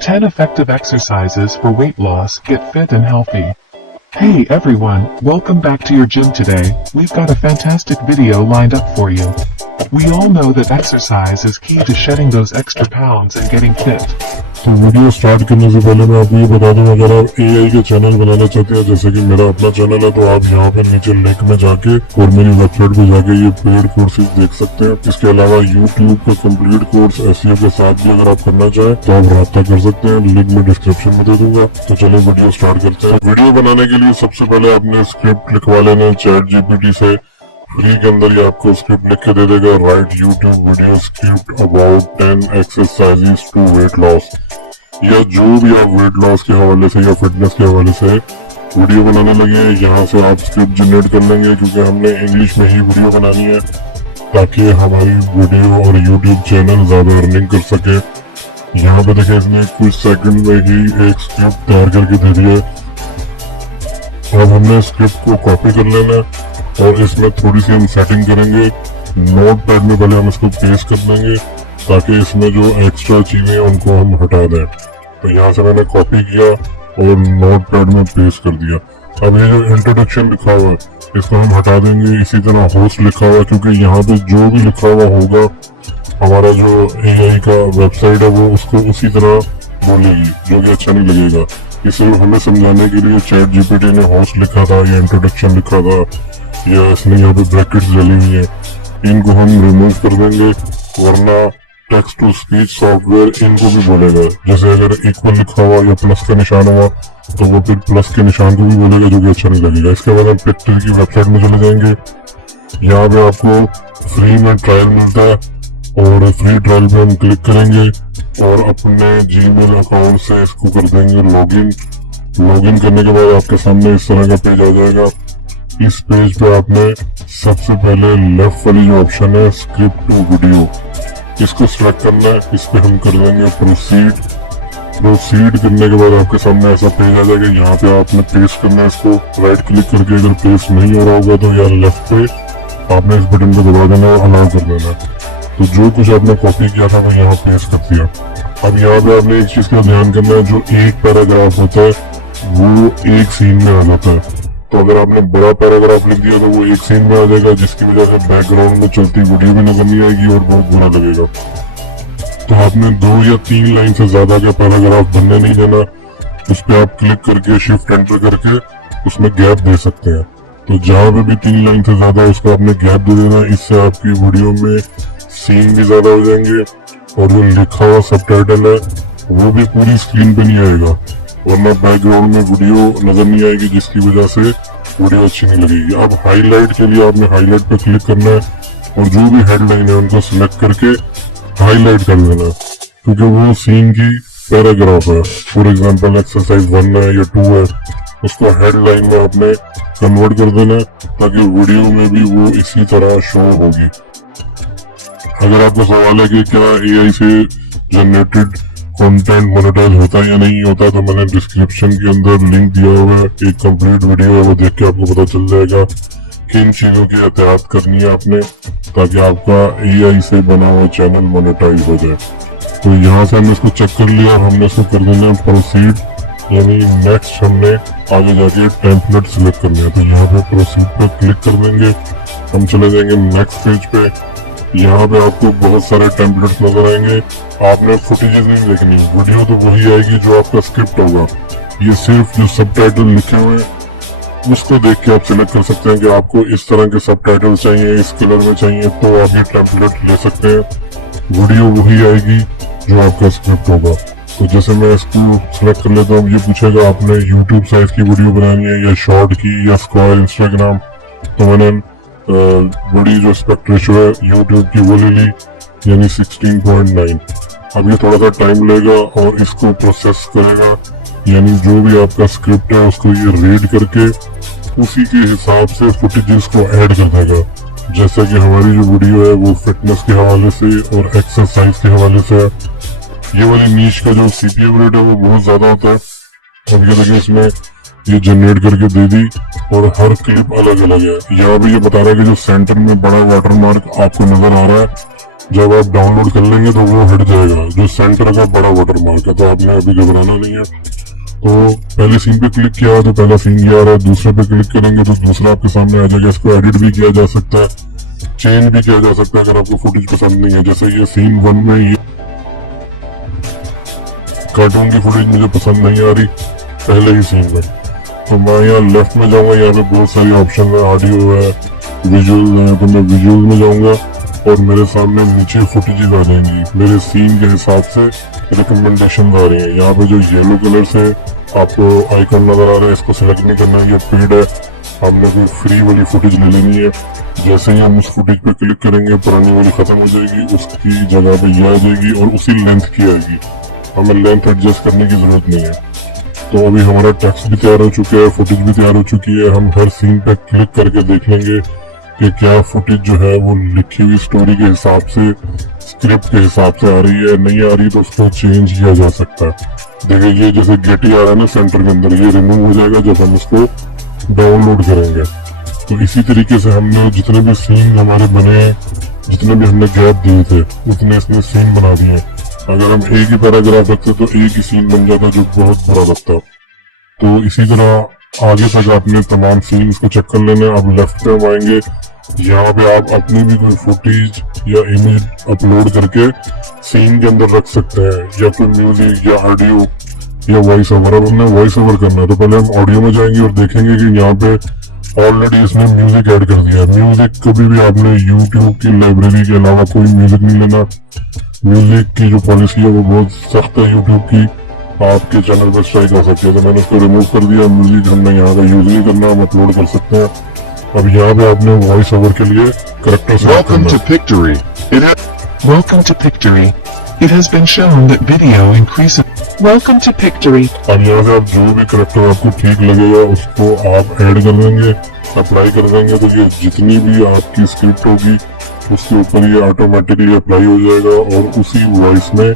10 effective exercises for weight loss. Get fit and healthy. Hey everyone, welcome back to your gym today. We've got a fantastic video lined up for you. We all know that exercise is key to shedding those extra pounds and getting fit. तो video start करने से पहले मैं आपको ये बता दूं, अगर आप एआई के चैनल बनाना चाहते हैं, जैसे कि मेरा अपना चैनल है, तो आप यहाँ पे नीचे लिंक में जाके और मेरी वेबसाइट पे जाके ये पेड कोर्सेज देख सकते हैं। इसके अलावा यूट्यूब का कंप्लीट कोर्स एसईओ के साथ भी अगर आप करना चाहें तो आप राब्ता कर सकते हैं, लिंक में डिस्क्रिप्शन में दे दूंगा। तो चलो वीडियो स्टार्ट करते हैं। वीडियो बनाने के लिए सबसे पहले आपने स्क्रिप्ट लिखवा लेना है चैट जीपीटी से। फ्री के अंदर ये आपको स्क्रिप्ट लिख के दे देगा, write YouTube video script about 10 exercises to weight loss, या जो भी आप वेट लॉस के हवाले से या फिटनेस के हवाले से वीडियो बनाने लगे हैं, यहाँ से आप स्क्रिप्ट जनरेट कर लेंगे, क्योंकि हमने इंग्लिश में ही वीडियो बनानी है ताकि हमारी वीडियो और यूट्यूब चैनल ज्यादा अर्निंग कर सके। यहाँ पे देखें, इसने कुछ सेकंड में ही एक स्क्रिप्ट तैयार करके दे दिया है। अब हमने स्क्रिप्ट को कॉपी कर लेना है और इसमें थोड़ी सी हम सेटिंग करेंगे। नोट पैड में पहले हम इसको पेस्ट कर देंगे ताकि इसमें जो एक्स्ट्रा चीजें उनको हम हटा दें। तो यहाँ से मैंने कॉपी किया और नोट पैड में पेस्ट कर दिया। अब ये जो इंट्रोडक्शन लिखा हुआ है इसको हम हटा देंगे। इसी तरह होस्ट लिखा हुआ है, क्योंकि यहाँ पे जो भी लिखा हुआ होगा हमारा जो एआई का वेबसाइट है वो उसको उसी तरह बोलेगी, जो कि अच्छा नहीं लगेगा। इसे हमें समझाने के लिए चैट जीपीटी ने होस्ट लिखा था या इंट्रोडक्शन लिखा था, या इसने यहाँ पे ब्रैकेट्स डाली हुई है, इनको हम रिमूव कर देंगे, वरना टेक्स्ट टू स्पीच सॉफ्टवेयर इनको भी बोलेगा। जैसे अगर इक्वल लिखा हुआ या प्लस का निशान हुआ तो वो फिर प्लस के निशान को भी बोलेगा, जो कि अच्छा नहीं लगेगा। इसके बाद हम पिक्चर की वेबसाइट में चले जाएंगे। यहाँ पे आपको फ्री में ट्रायल मिलता है और फ्री ट्रायल पे हम क्लिक करेंगे और अपने जीमेल अकाउंट से इसको कर देंगे लॉगिन। लॉगिन करने के बाद आपके सामने इस तरह का पेज आ जाएगा। इस पेज पे आपने सबसे पहले लेफ्ट वाली जो ऑप्शन है स्क्रिप्ट टू वीडियो, इसको सिलेक्ट करना है। इस पे हम कर देंगे प्रोसीड। प्रोसीड करने के बाद आपके सामने ऐसा पेज आ जाएगा। यहाँ पे आपने पेस्ट करना है इसको, राइट क्लिक करके। अगर पेस्ट नहीं हो रहा होगा तो यार लेफ्ट पे आपने इस बटन पे दबा देना और अलाउ कर देना। तो जो कुछ आपने कॉपी किया था वो यहाँ पेस्ट कर दिया। अब यहाँ पे आपने एक चीज का ध्यान करना है, जो एक पैराग्राफ होता है वो एक सीन में आ जाता है। तो अगर आपने बड़ा पैराग्राफ लिख दिया तो वो एक सीन में आ जाएगा, जिसकी वजह से बैकग्राउंड में चलती वीडियो भी नजर नहीं आएगी और बहुत बुरा लगेगा। तो आपने 2 या 3 लाइन से ज्यादा का पैराग्राफ बनने नहीं देना। उस पर आप क्लिक करके शिफ्ट एंटर करके उसमें गैप दे सकते हैं। तो जहां पे भी 3 लाइन से ज्यादा उसको आपने गैप दे देना। इससे आपकी वीडियो में सीन भी ज्यादा हो जाएंगे और जो लिखा हुआ सबटाइटल है वो भी पूरी स्क्रीन पे नहीं आएगा, वरना बैकग्राउंड में वीडियो नजर नहीं आएगी, जिसकी वजह से वीडियो अच्छी नहीं लगेगी। अब हाईलाइट के लिए आपने हाईलाइट पे क्लिक करना है और जो भी हेडलाइन है उनको सिलेक्ट करके हाईलाइट कर देना, क्योंकि वो सीन की पैराग्राफ है। फॉर एग्जांपल एक्सरसाइज 1 है या 2 है, उसको हेडलाइन में आपने कन्वर्ट कर देना ताकि वीडियो में भी वो इसी तरह शो होगी। अगर आपको सवाल है कि क्या एआई से जनरेटेड कंटेंट मोनेटाइज होता है या नहीं होता, तो मैंने डिस्क्रिप्शन के अंदर लिंक दिया हुआ है, एक कंप्लीट वीडियो है, वो देख के आपको पता चल जाएगा किन चीजों की एहतियात करनी है आपने, ताकि आपका एआई से बना हुआ चैनल मोनेटाइज हो जाए। तो यहाँ से हमने इसको चेक कर लिया और हमने इसको कर देना है प्रोसीड, यानी नेक्स्ट हमने आगे जाके टेम्पलेट सिलेक्ट करना है। तो यहाँ पे प्रोसीड पे क्लिक कर देंगे, हम चले जाएंगे नेक्स्ट पेज पे। यहाँ पे आपको बहुत सारे टेम्पलेट्स नजर आएंगे। आपने फुटेजेस नहीं देखनी, वीडियो तो वही आएगी जो आपका स्क्रिप्ट होगा। ये सिर्फ जो सबटाइटल लिखे हुए हैं उसको देख के आप सिलेक्ट कर सकते हैं कि आपको इस तरह के सबटाइटल चाहिए, इस कलर में चाहिए, तो आप ये टेम्पलेट ले सकते हैं। वीडियो वही आएगी जो आपका स्क्रिप्ट होगा। तो जैसे मैं इसको सिलेक्ट कर लेता हूँ, ये पूछेगा आपने यूट्यूब साइज की वीडियो बनानी है या शॉर्ट की या स्क्वायर इंस्टाग्राम, तो मैंने बड़ी जो एस्पेक्ट रेशियो है यूट्यूब की वो ले ली, यानी 16.9। अब ये थोड़ा सा टाइम लेगा और इसको प्रोसेस करेगा, यानी जो भी आपका स्क्रिप्ट है उसको ये रीड करके उसी के हिसाब से फुटेजेस को ऐड कर देगा। जैसे कि हमारी जो वीडियो है वो फिटनेस के हवाले से और एक्सरसाइज के हवाले से है। ये वाली नीश का जो सीपीयू रेट है वो बहुत ज्यादा होता है। अब ये देखिए, इसमें ये जनरेट करके दे दी और हर क्लिप अलग अलग है। यहाँ भी ये बता रहा है कि जो सेंटर में बड़ा वाटरमार्क आपको नजर आ रहा है जब आप डाउनलोड कर लेंगे तो वो हट जाएगा, जो सेंटर का बड़ा वाटर मार्क है। तो आपने अभी घबराना नहीं है। तो पहले सीन पे क्लिक किया तो पहला सीन ये आ रहा है, दूसरे पे क्लिक करेंगे तो दूसरा आपके सामने आ जाएगा। इसको एडिट भी किया जा सकता है, चेंज भी किया जा सकता है अगर आपको फुटेज पसंद नहीं है। जैसे ये सीन 1 में ये कार्टून की फुटेज मुझे पसंद नहीं आ रही पहले ही सीन में, तो मैं यहाँ लेफ्ट में जाऊंगा। यहाँ पे बहुत सारी ऑप्शन है, ऑडियो है, विजुअल है, तो मैं विजुअल में जाऊंगा और मेरे सामने नीचे फुटेजेस आ जाएंगी मेरे सीन के हिसाब से। रिकमेंडेशन आ रही है। यहाँ पे जो येलो कलर से आपको आइकन नजर आ रहा है, इसको सिलेक्ट नहीं करना है, ये पेड है। हमने कोई फ्री वाली फुटेज ले लेनी है। जैसे ही हम उस फुटेज पे क्लिक करेंगे पुरानी वाली खत्म हो जाएगी, उसकी जगह पे ये आ जाएगी और उसी लेंथ की आएगी। हमें लेंथ एडजस्ट करने की जरूरत नहीं है। तो अभी हमारा टेक्स्ट भी तैयार हो चुका है, फुटेज भी तैयार हो चुकी है। हम हर सीन पे क्लिक करके देख लेंगे कि क्या फुटेज जो है वो लिखी हुई स्टोरी के हिसाब से, स्क्रिप्ट के हिसाब से आ रही है। नहीं आ रही तो उसको चेंज किया जा सकता है। देखिए ये जैसे गेटी आ रहा है ना सेंटर के अंदर, ये रिमूव हो जाएगा जब हम इसको डाउनलोड करेंगे। तो इसी तरीके से हमने जितने भी सीन हमारे बने, जितने भी हमने गैप दिए थे, उतने इसने सीन बना दिए। अगर हम एक ही पैराग्राफ रखते तो एक ही सीन बन जाता जो बहुत बुरा लगता। तो इसी तरह आगे तक आपने तमाम सीन को चेक कर लेना है। अब लेफ्ट पे हम आएंगे, यहाँ पे आप अपनी भी कोई फुटेज या इमेज अपलोड करके सीन के अंदर रख सकते हैं, या कोई म्यूजिक या ऑडियो या वॉइस ओवर। अब हमने वॉइस ओवर करना है तो पहले हम ऑडियो में जाएंगे और देखेंगे कि यहाँ पे ऑलरेडी इसने म्यूजिक ऐड कर दिया है। म्यूजिक कभी भी आपने यूट्यूब की लाइब्रेरी के अलावा कोई म्यूजिक नहीं लेना। म्यूजिक की जो पॉलिसी है वो बहुत सख्त है यूट्यूब की, आपके चैनल पर स्ट्राइक आ सकती है। तो मैंने उसको रिमूव कर दिया। म्यूजिक हमने यहाँ का यूज नहीं करना, हम अपलोड कर सकते हैं। अब यहाँ पे आपने वॉइस ओवर के लिए करेक्टर सेलेक्ट करना है। Welcome to Pictory. It has been shown that video increases. Welcome to Pictory. अब यहाँ से आप जो भी करेक्टर आपको ठीक लगेगा उसको आप ऐड कर देंगे, अप्लाई कर देंगे। तो ये जितनी भी आपकी स्क्रिप्ट होगी उसके ऊपर ये ऑटोमेटिकली अप्लाई हो जाएगा और उसी वॉइस में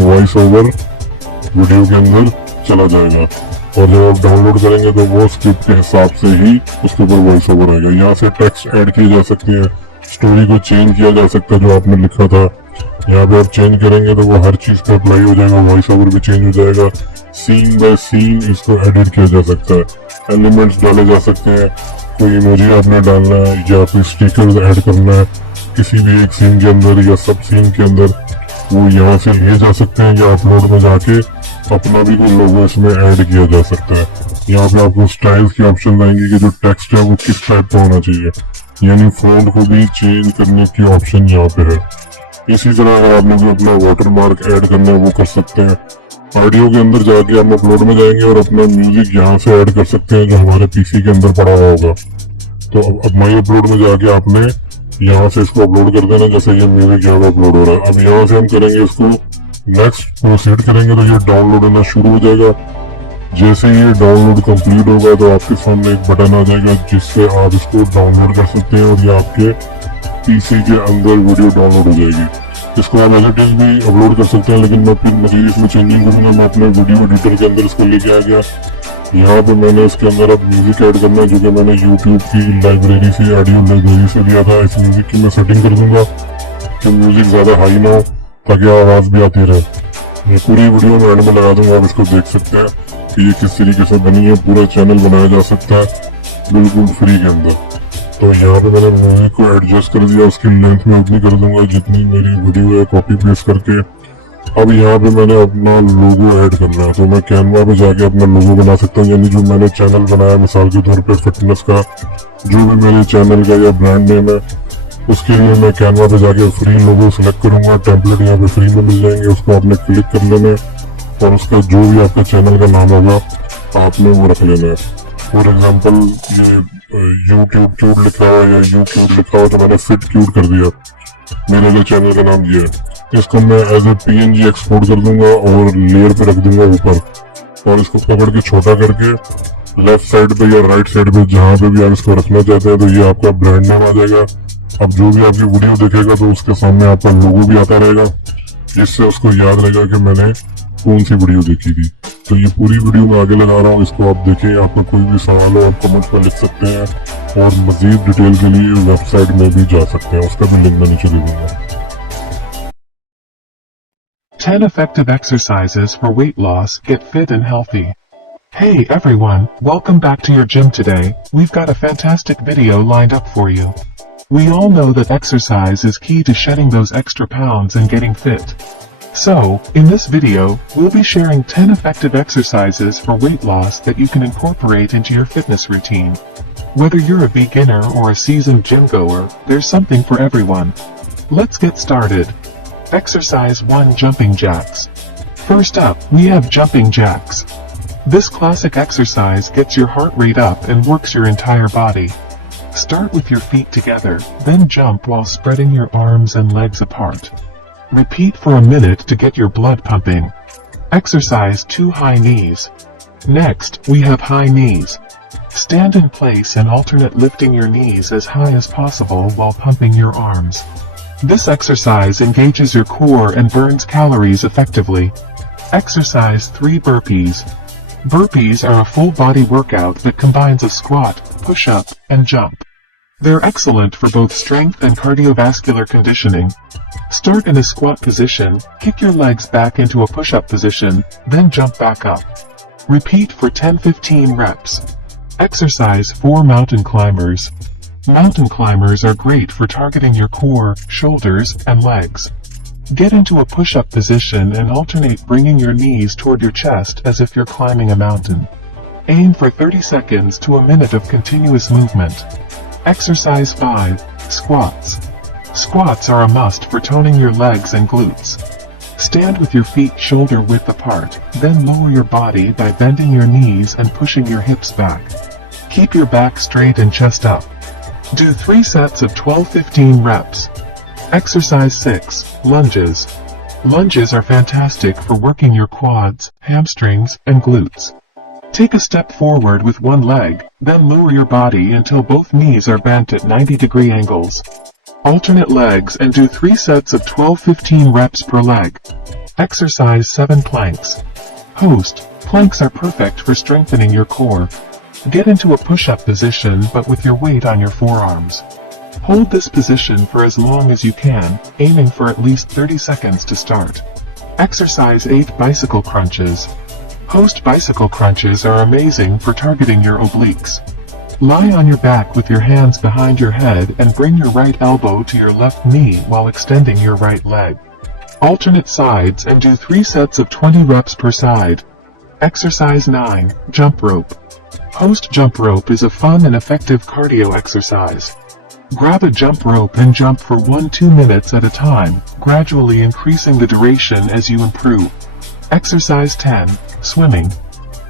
वॉइस ओवर वीडियो के अंदर चला जाएगा। और जब आप डाउनलोड करेंगे तो वो स्क्रिप्ट के हिसाब से ही उसके ऊपर वॉइस ओवर आएगा। यहाँ से टेक्स्ट ऐड किए जा सकते हैं, स्टोरी को चेंज किया जा सकता है जो आपने लिखा था। यहाँ पे आप चेंज करेंगे तो वो हर चीज पे अप्लाई हो जाएगा, वॉइस ओवर भी चेंज हो जाएगा। सीन बाय सीन इसको एडिट किया जा सकता है, एलिमेंट्स डाले जा सकते हैं। कोई इमोजी आपने डालना है या कोई स्टिकर्स ऐड करना है किसी भी एक सीन के अंदर या सब सीन के अंदर, वो यहाँ से लिए जा सकते हैं या अपलोड में जाके अपना भी कोई लोगो इसमें ऐड किया जा सकता है। यहाँ पे आपको स्टाइल्स की ऑप्शन आएंगे कि जो टेक्स्ट है वो किस टाइप का होना चाहिए, यानी फॉन्ट को भी चेंज करने की ऑप्शन यहाँ पे है। इसी तरह अगर आपने भी अपना वाटर मार्क ऐड करना है वो कर सकते हैं। ऑडियो के अंदर जाके हम अपलोड में जाएंगे और अपना म्यूजिक यहाँ से ऐड कर सकते हैं जो हमारे पीसी के अंदर पड़ा हुआ होगा। तो अब माई अपलोड में जाके आपने यहाँ से इसको अपलोड कर देना। जैसे ये म्यूजिक यहाँ पे अपलोड हो रहा है, अब यहाँ से हम करेंगे इसको नेक्स्ट प्रोसीड करेंगे तो ये डाउनलोड होना शुरू हो जाएगा। जैसे ये डाउनलोड कंप्लीट होगा तो आपके सामने एक बटन आ जाएगा जिससे आप इसको डाउनलोड कर सकते हैं और ये आपके पीसी के अंदर वीडियो डाउनलोड हो जाएगी। इसको आप एज इट इज भी अपलोड कर सकते हैं, लेकिन मैं फिर मजीद इसमें चेंजिंग करूंगा। मैं अपने वीडियो एडिटर के अंदर इसको लेके आ गया। यहाँ पे मैंने इसके अंदर अब म्यूजिक ऐड करना है जो कि मैंने यूट्यूब की लाइब्रेरी से, ऑडियो लाइब्रेरी से लिया था। इस म्यूजिक की मैं सेटिंग कर दूंगा कि म्यूजिक ज्यादा हाई ना हो ताकि आवाज भी आती रहे। ये पूरी वीडियो में एंड में लगा दूंगा, आप इसको देख सकते हैं कि ये किस तरीके से बनी है। पूरा चैनल बनाया जा सकता है बिल्कुल फ्री के अंदर। तो यहाँ पे मैंने म्यूजिक को एडजस्ट कर दिया, उसकी लेंथ में उतनी कर दूंगा जितनी मेरी वीडियो है, कॉपी पेस्ट करके। अब यहाँ पे मैंने अपना लोगो ऐड करना है तो मैं कैनवा पे जाके अपना लोगो बना सकता हूँ। यानी जो मैंने चैनल बनाया मिसाल के तौर पे फिटनेस का, जो भी मेरे चैनल का या ब्रांड नेम है, उसके लिए मैं कैनवा पे जाके फ्री लोगो सेलेक्ट करूंगा। टेम्पलेट यहाँ पे फ्री में मिल जाएंगे, उसको आपने क्लिक कर लेना है और उसका जो भी आपका चैनल का नाम होगा आपने वो रख लेना है। फॉर एग्जाम्पल ये यूट्यूब क्यूट लिखा हुआ है या यूट्यूब लिखा हुआ तो मैंने फिट क्यूट कर दिया, मेरे लिए चैनल का नाम दिया है। इसको मैं एज ए PNG एक्सपोर्ट कर दूंगा और लेयर पे रख दूंगा ऊपर, और इसको पकड़ के छोटा करके लेफ्ट साइड पे या राइट साइड पे जहाँ पे भी आप इसको रखना चाहते हैं तो ये आपका ब्रांड नेम आ जाएगा। अब जो भी आपकी वीडियो देखेगा तो उसके सामने आपका लोगो भी आता रहेगा, जिससे उसको याद रहेगा कि मैंने कौन सी वीडियो देखी थी। तो ये पूरी वीडियो मैं आगे लगा रहा हूँ, इसको आप देखें। आपका कोई भी सवाल हो आप कमेंट में लिख सकते हैं और मजीद डिटेल के लिए वेबसाइट में भी जा सकते हैं, उसका भी लिंक मैं नीचे दे दूंगा। 10 effective exercises for weight loss, get fit and healthy. Hey everyone, welcome back to your gym today. We've got a fantastic video lined up for you. We all know that exercise is key to shedding those extra pounds and getting fit. So, in this video, we'll be sharing 10 effective exercises for weight loss that you can incorporate into your fitness routine. Whether you're a beginner or a seasoned gym goer, there's something for everyone. Let's get started. Exercise 1: Jumping Jacks. First up, we have jumping jacks. This classic exercise gets your heart rate up and works your entire body. Start with your feet together, then jump while spreading your arms and legs apart. Repeat for a minute to get your blood pumping. Exercise 2: High Knees. Next, we have high knees. Stand in place and alternate lifting your knees as high as possible while pumping your arms. This exercise engages your core and burns calories effectively. Exercise 3: Burpees. Burpees are a full-body workout that combines a squat, push-up, and jump. They're excellent for both strength and cardiovascular conditioning. Start in a squat position, kick your legs back into a push-up position, then jump back up. Repeat for 10-15 reps. Exercise 4: Mountain Climbers. Mountain climbers are great for targeting your core, shoulders, and legs. Get into a push-up position and alternate bringing your knees toward your chest as if you're climbing a mountain. Aim for 30 seconds to a minute of continuous movement. Exercise 5: Squats. Squats are a must for toning your legs and glutes. Stand with your feet shoulder width apart, then lower your body by bending your knees and pushing your hips back. Keep your back straight and chest up. Do 3 sets of 12-15 reps. Exercise 6: Lunges. Lunges are fantastic for working your quads, hamstrings, and glutes. Take a step forward with one leg, then lower your body until both knees are bent at 90-degree angles. Alternate legs and do 3 sets of 12-15 reps per leg. Exercise 7: Planks. Host. Planks are perfect for strengthening your core. Get into a push-up position but with your weight on your forearms. Hold this position for as long as you can, aiming for at least 30 seconds to start. Exercise 8: Bicycle Crunches. Host bicycle crunches are amazing for targeting your obliques. Lie on your back with your hands behind your head and bring your right elbow to your left knee while extending your right leg. Alternate sides and do 3 sets of 20 reps per side. Exercise 9: Jump Rope. Host jump rope is a fun and effective cardio exercise. Grab a jump rope and jump for 1-2 minutes at a time, gradually increasing the duration as you improve. Exercise 10: Swimming.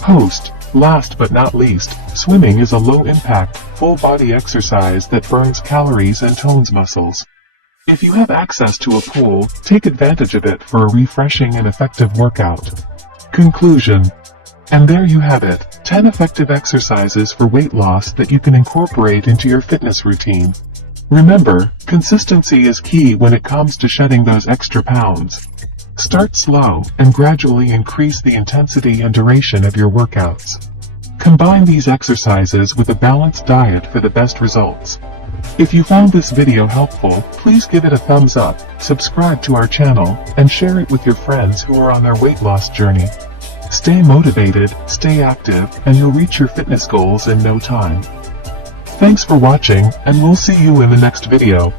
Host. Last but not least, swimming is a low-impact, full-body exercise that burns calories and tones muscles. If you have access to a pool, take advantage of it for a refreshing and effective workout. Conclusion. And there you have it, 10 effective exercises for weight loss that you can incorporate into your fitness routine. Remember, consistency is key when it comes to shedding those extra pounds. Start slow, and gradually increase the intensity and duration of your workouts. Combine these exercises with a balanced diet for the best results. If you found this video helpful, please give it a thumbs up, subscribe to our channel, and share it with your friends who are on their weight loss journey. Stay motivated, stay active, and you'll reach your fitness goals in no time. Thanks for watching, and we'll see you in the next video.